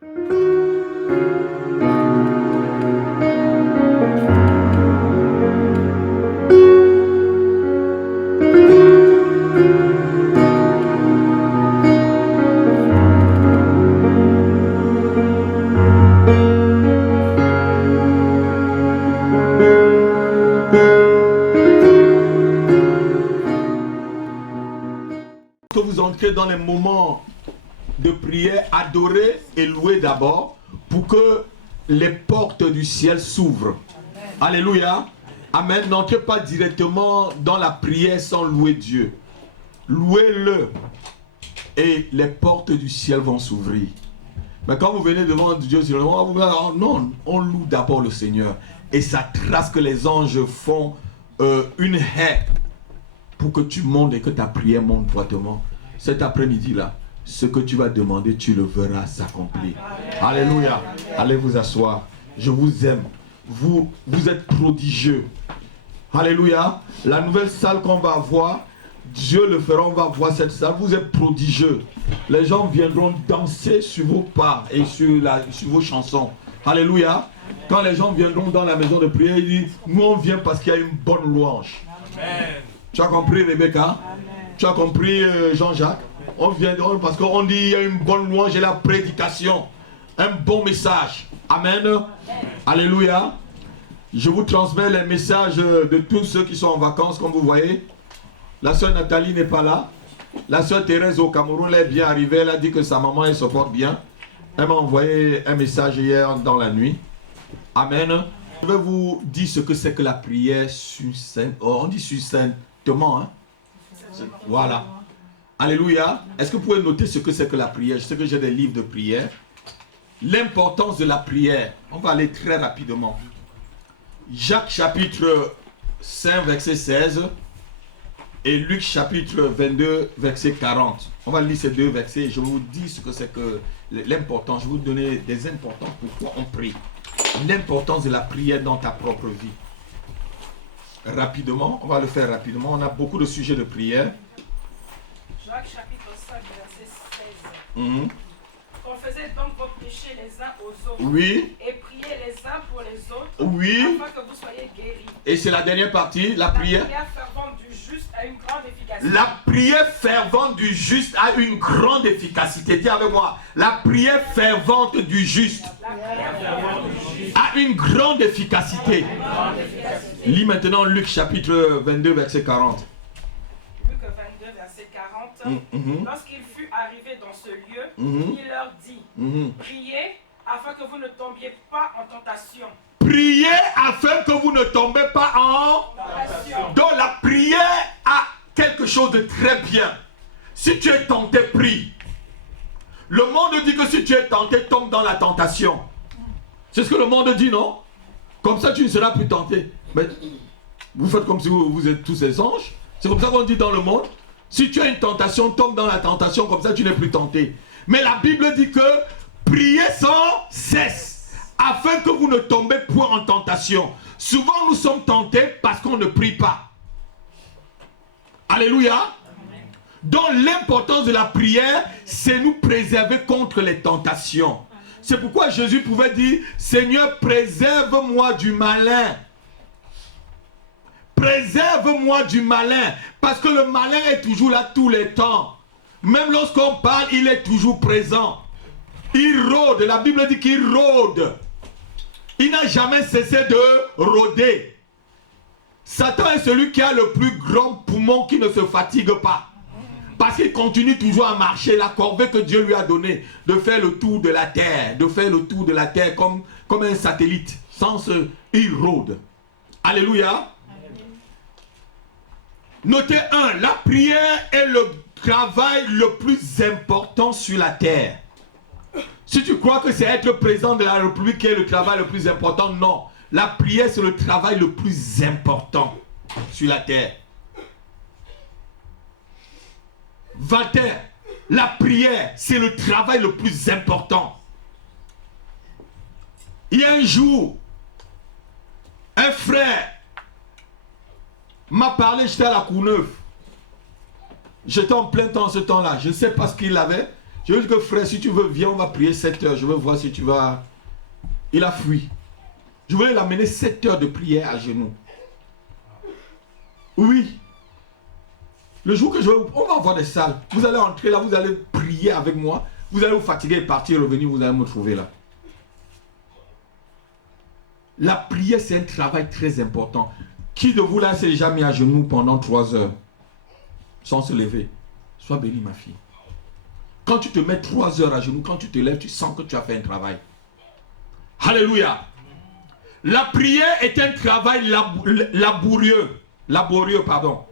Que vous entrez dans les moments de prière, adorez et louez d'abord pour que les portes du ciel s'ouvrent. Alléluia. Amen. N'entrez pas directement dans la prière sans louer Dieu. Louez-le et les portes du ciel vont s'ouvrir. Mais quand vous venez devant Dieu, non, on loue d'abord le Seigneur. Et ça trace que les anges font une haie pour que tu montes et que ta prière monte droitement. Cet après-midi-là, ce que tu vas demander, tu le verras s'accomplir. Alléluia. Allez vous asseoir. Je vous aime. Vous êtes prodigieux. Alléluia. La nouvelle salle qu'on va avoir, Dieu le fera, on va voir cette salle. Vous êtes prodigieux. Les gens viendront danser sur vos pas et sur vos chansons. Alléluia. Quand les gens viendront dans la maison de prière, ils disent, nous on vient parce qu'il y a une bonne louange. Amen. Tu as compris, Rebecca? Amen. Tu as compris, Jean-Jacques? On vient parce qu'on dit il y a une bonne louange et la prédication. Un bon message. Amen. Amen. Alléluia. Je vous transmets les messages de tous ceux qui sont en vacances, comme vous voyez. La soeur Nathalie n'est pas là. La soeur Thérèse au Cameroun, elle est bien arrivée. Elle a dit que sa maman, elle se porte bien. Elle m'a envoyé un message hier dans la nuit. Amen. Je vais vous dire ce que c'est que la prière succincte. Oh, on dit succinctement. Hein? Voilà. Alléluia. Est-ce que vous pouvez noter ce que c'est que la prière? Je sais que j'ai des livres de prière. L'importance de la prière. On va aller très rapidement. Jacques chapitre 5 verset 16 et Luc chapitre 22 verset 40. On va lire ces deux versets et je vous dis ce que c'est que l'importance. Je vais vous donner des importances pourquoi on prie. L'importance de la prière dans ta propre vie. Rapidement, on va le faire rapidement. On a beaucoup de sujets de prière. Jacques chapitre 5 verset 16. Confessez donc vos péchés les uns aux autres. Oui. Et priez les uns pour les autres. Oui. Afin que vous soyez guéris. Et c'est la dernière partie, la prière. La prière fervente du juste a une grande efficacité. La prière fervente du juste a une grande efficacité. Dis avec moi. La prière fervente du juste a une grande efficacité. Lis maintenant Luc chapitre 22 verset 40. Luc 22 verset 40. Lorsqu'il fut arrivé dans ce lieu, il leur dit, priez afin que vous ne tombiez pas en tentation. Priez afin que vous ne tombez pas en tentation. Donc la prière a quelque chose de très bien. Si tu es tenté, prie. Le monde dit que si tu es tenté, tombe dans la tentation. C'est ce que le monde dit, non? Comme ça, tu ne seras plus tenté. Mais vous faites comme si vous êtes tous ces anges. C'est comme ça qu'on dit dans le monde. Si tu as une tentation, tombe dans la tentation, comme ça tu n'es plus tenté. Mais la Bible dit que priez sans cesse, afin que vous ne tombez point en tentation. Souvent nous sommes tentés parce qu'on ne prie pas. Alléluia. Donc l'importance de la prière, c'est nous préserver contre les tentations. C'est pourquoi Jésus pouvait dire, Seigneur, préserve-moi du malin. Préserve-moi du malin. Parce que le malin est toujours là tous les temps. Même lorsqu'on parle, il est toujours présent. Il rôde. La Bible dit qu'il rôde. Il n'a jamais cessé de rôder. Satan est celui qui a le plus grand poumon qui ne se fatigue pas. Parce qu'il continue toujours à marcher la corvée que Dieu lui a donnée. De faire le tour de la terre. De faire le tour de la terre comme un satellite. Sans ce, il rôde. Alléluia. Notez la prière est le travail le plus important sur la terre. Si tu crois que c'est être président de la République qui est le travail le plus important, non. La prière c'est le travail le plus important sur la terre. Voltaire, la prière c'est le travail le plus important. Il y a un jour, un frère m'a parlé, j'étais à la Courneuve. J'étais en plein temps ce temps-là. Je ne sais pas ce qu'il avait. Je veux dire que frère, si tu veux, viens, on va prier 7 heures. Je veux voir si tu vas... Il a fui. Je voulais l'amener 7 heures de prière à genoux. Oui. Le jour que on va avoir des salles. Vous allez entrer là, vous allez prier avec moi. Vous allez vous fatiguer et partir, revenir, vous allez me trouver là. La prière, c'est un travail très important. Qui de vous là s'est déjà mis à genoux pendant 3 heures sans se lever? Sois béni, ma fille. Quand tu te mets 3 heures à genoux, quand tu te lèves, tu sens que tu as fait un travail. Alléluia. La prière est un travail laborieux, pardon.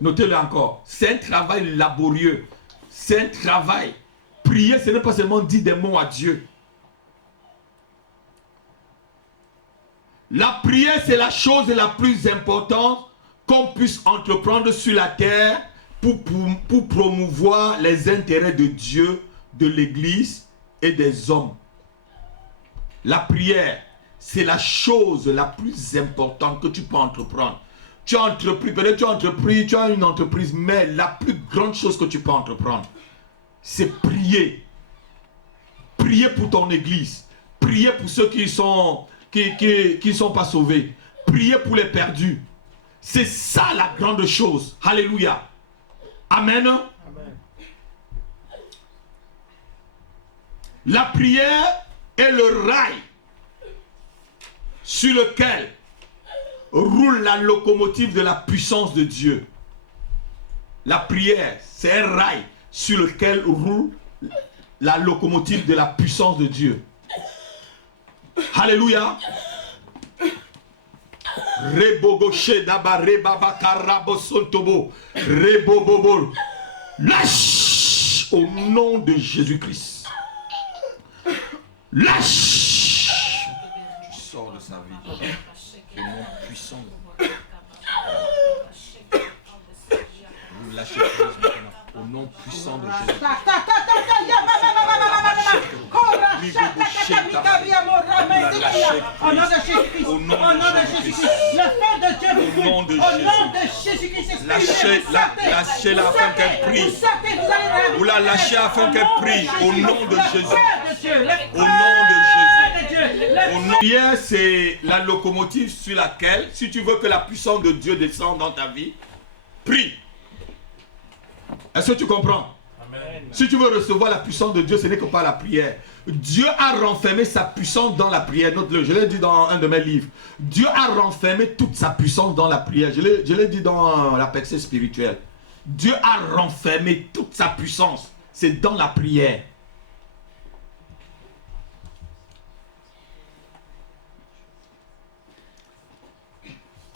Notez-le encore. C'est un travail laborieux. C'est un travail. Prier, ce n'est pas seulement dire des mots à Dieu. La prière, c'est la chose la plus importante qu'on puisse entreprendre sur la terre pour promouvoir les intérêts de Dieu, de l'Église et des hommes. La prière, c'est la chose la plus importante que tu peux entreprendre. Tu as entrepris, peut-être tu as une entreprise, mais la plus grande chose que tu peux entreprendre, c'est prier. Prier pour ton Église. Prier pour ceux qui sont pas sauvés. Prier pour les perdus. C'est ça la grande chose. Alléluia. Amen. Amen. La prière est le rail sur lequel roule la locomotive de la puissance de Dieu. La prière, c'est un rail sur lequel roule la locomotive de la puissance de Dieu. Alléluia. Lâche au nom de Jésus-Christ. Lâche. Tu sors de sa vie. Au nom puissant. Vous lâchez prise maintenant. Au nom puissant de Jésus. Au nom de Jésus-Christ. Au nom de Jésus-Christ. Le feu de Dieu vous brûle. Au nom de Jésus-Christ. Lâchez-la afin qu'elle prie. Vous la lâchez afin qu'elle prie. Au nom de Jésus. Au nom de Jésus. La prière, c'est la locomotive sur laquelle, si tu veux que la puissance de Dieu descende dans ta vie, prie. Est-ce que tu comprends? Amen. Si tu veux recevoir la puissance de Dieu, ce n'est que par la prière. Dieu a renfermé sa puissance dans la prière. Note-le, je l'ai dit dans un de mes livres. Dieu a renfermé toute sa puissance dans la prière. Je l'ai dit dans la percée spirituelle. Dieu a renfermé toute sa puissance. C'est dans la prière.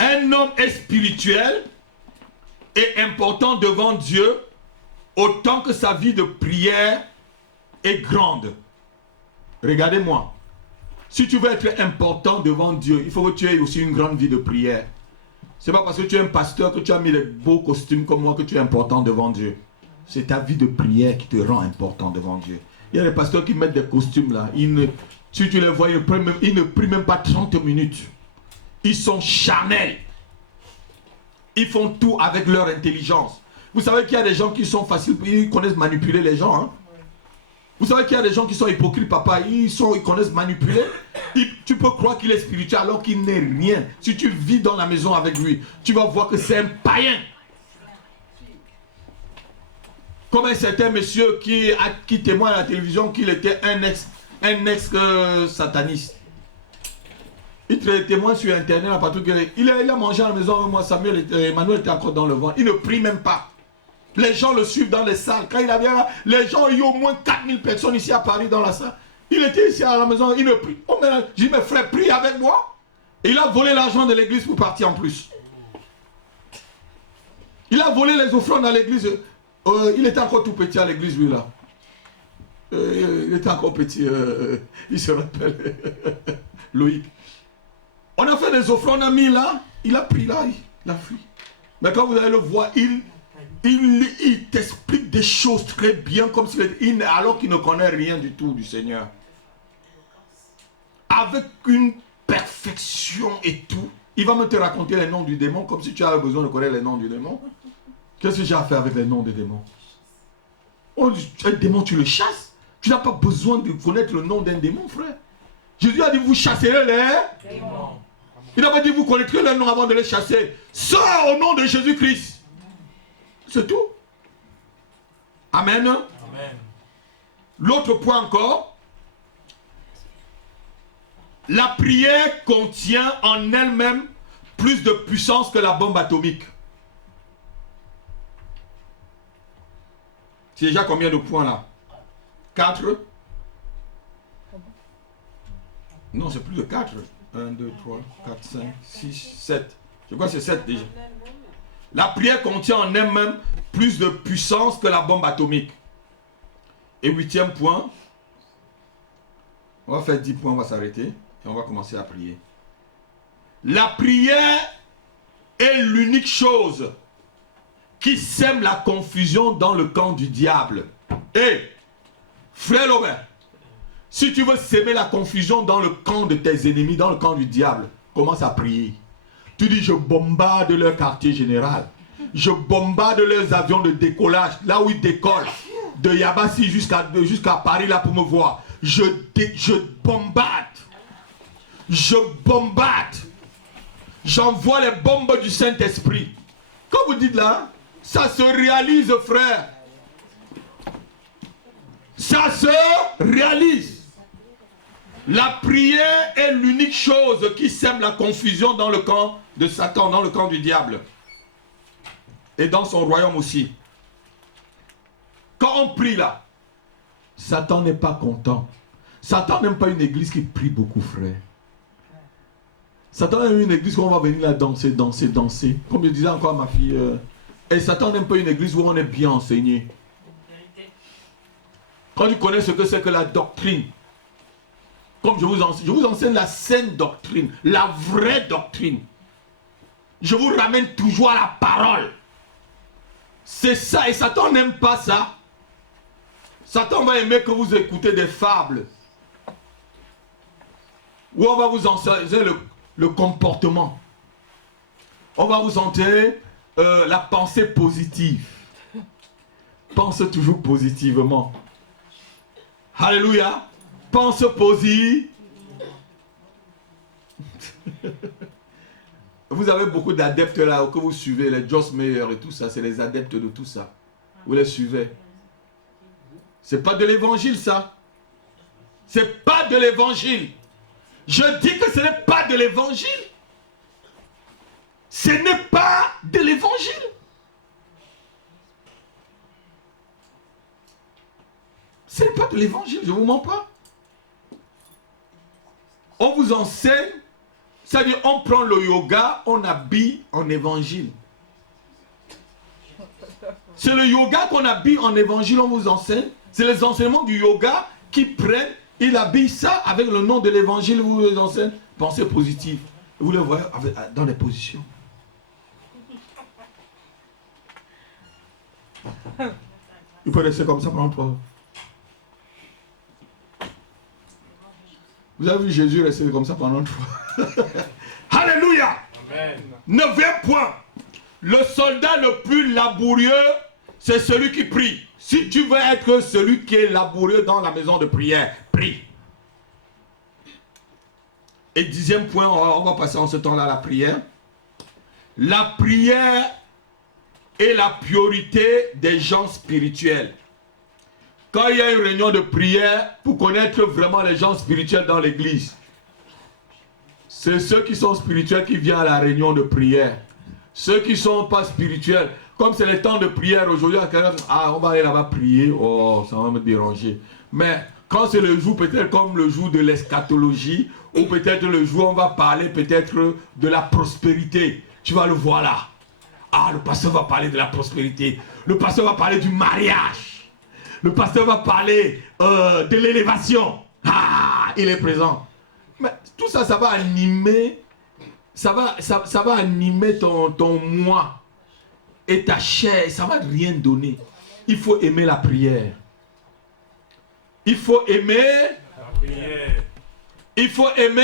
Un homme est spirituel et important devant Dieu autant que sa vie de prière est grande. Regardez-moi. Si tu veux être important devant Dieu, il faut que tu aies aussi une grande vie de prière. Ce n'est pas parce que tu es un pasteur que tu as mis des beaux costumes comme moi que tu es important devant Dieu. C'est ta vie de prière qui te rend important devant Dieu. Il y a des pasteurs qui mettent des costumes là. Si tu les vois, ils ne prient même pas 30 minutes. Ils sont charnels. Ils font tout avec leur intelligence. Vous savez qu'il y a des gens qui sont faciles, ils connaissent manipuler les gens. Hein? Vous savez qu'il y a des gens qui sont hypocrites, papa, ils connaissent manipuler. Tu peux croire qu'il est spirituel alors qu'il n'est rien. Si tu vis dans la maison avec lui, tu vas voir que c'est un païen. Comme un certain monsieur qui témoigne à la télévision qu'il était un ex-sataniste. Il témoigne sur internet partout. Il a mangé à la maison avec moi. Samuel et Emmanuel étaient encore dans le ventre. Il ne prie même pas. Les gens le suivent dans les salles. Quand il avait là, les gens, il y a au moins 4000 personnes ici à Paris dans la salle. Il était ici à la maison, il ne prie. Oh, mais j'ai dit, mes frères, prie avec moi. Et il a volé l'argent de l'église pour partir en plus. Il a volé les offrandes à l'église. Il était encore tout petit à l'église, lui là. Il était encore petit. Il se rappelle. Loïc. On a fait des offrandes, on a mis là, il a pris là, il a fui. Mais quand vous allez le voir, il t'explique des choses très bien, comme alors qu'il ne connaît rien du tout du Seigneur. Avec une perfection et tout. Il va me te raconter les noms du démon, comme si tu avais besoin de connaître les noms du démon. Qu'est-ce que j'ai à faire avec les noms des démons? Un démon, tu le chasses. Tu n'as pas besoin de connaître le nom d'un démon, frère. Jésus a dit, vous chasserez les démons. Il n'a pas dit, vous connaîtrez leur nom avant de les chasser. Sors au nom de Jésus-Christ. C'est tout. Amen. Amen. L'autre point encore. La prière contient en elle-même plus de puissance que la bombe atomique. C'est déjà combien de points là? 4? Non, c'est plus de 4. 1, 2, 3, 4, 5, 6, 7. Je crois que c'est 7 déjà. La prière contient en elle-même plus de puissance que la bombe atomique. Et 8e point. On va faire 10 points, on va s'arrêter. Et on va commencer à prier. La prière est l'unique chose qui sème la confusion dans le camp du diable. Et, frère Lobin, si tu veux s'aimer la confusion dans le camp de tes ennemis, dans le camp du diable, commence à prier. Tu dis, je bombarde leur quartier général. Je bombarde leurs avions de décollage, là où ils décollent. De Yabassi jusqu'à Paris, là, pour me voir. Je bombarde. Je bombarde. J'envoie les bombes du Saint-Esprit. Quand vous dites là, ça se réalise, frère. Ça se réalise. La prière est l'unique chose qui sème la confusion dans le camp de Satan, dans le camp du diable. Et dans son royaume aussi. Quand on prie là, Satan n'est pas content. Satan n'aime pas une église qui prie beaucoup, frère. Satan aime une église où on va venir là danser, danser, danser. Comme je disais encore à ma fille, et Satan n'aime pas une église où on est bien enseigné. Quand tu connais ce que c'est que la doctrine, comme je vous enseigne la saine doctrine, la vraie doctrine. Je vous ramène toujours à la parole. C'est ça, et Satan n'aime pas ça. Satan va aimer que vous écoutez des fables. Où on va vous enseigner le comportement. On va vous enseigner la pensée positive. Pense toujours positivement. Alléluia. Pense positive. Vous avez beaucoup d'adeptes là que vous suivez, les Joss Meyer et tout ça, c'est les adeptes de tout ça. Vous les suivez. C'est pas de l'évangile ça. C'est pas de l'évangile. Je dis que ce n'est pas de l'évangile. Ce n'est pas de l'évangile. Ce n'est pas de l'évangile, je ne vous mens pas. On vous enseigne, c'est-à-dire on prend le yoga, on habille en évangile. C'est le yoga qu'on habille en évangile, on vous enseigne. C'est les enseignements du yoga qui prennent, ils habillent ça avec le nom de l'évangile, vous les enseignez. Pensée positive. Vous le voyez dans les positions. Il peut rester comme ça pendant 3 heures. Vous avez vu Jésus rester comme ça pendant 3 heures. Alléluia. Amen. 9e point. Le soldat le plus laborieux, c'est celui qui prie. Si tu veux être celui qui est laborieux dans la maison de prière, prie. Et 10e point, on va passer en ce temps-là à la prière. La prière est la priorité des gens spirituels. Quand il y a une réunion de prière, pour connaître vraiment les gens spirituels dans l'église, c'est ceux qui sont spirituels qui viennent à la réunion de prière. Ceux qui ne sont pas spirituels, comme c'est le temps de prière aujourd'hui, on va aller là-bas prier, oh, ça va me déranger. Mais quand c'est le jour, peut-être comme le jour de l'eschatologie, ou peut-être le jour où on va parler peut-être de la prospérité, tu vas le voir là. Ah, le pasteur va parler de la prospérité. Le pasteur va parler du mariage. Le pasteur va parler de l'élévation. Ah, il est présent. Mais tout ça, ça va animer, ça va animer ton moi. Et ta chair, ça ne va rien donner. Il faut aimer la prière. Il faut aimer la prière. Il faut aimer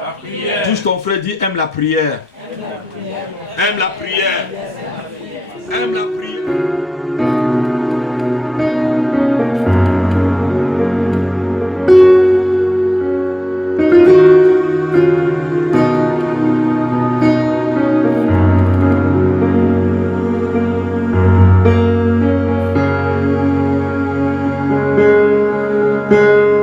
la prière. Tout ce qu'on frère dit, aime la prière. Aime la prière. Aime la prière. Aime la prière. Amen.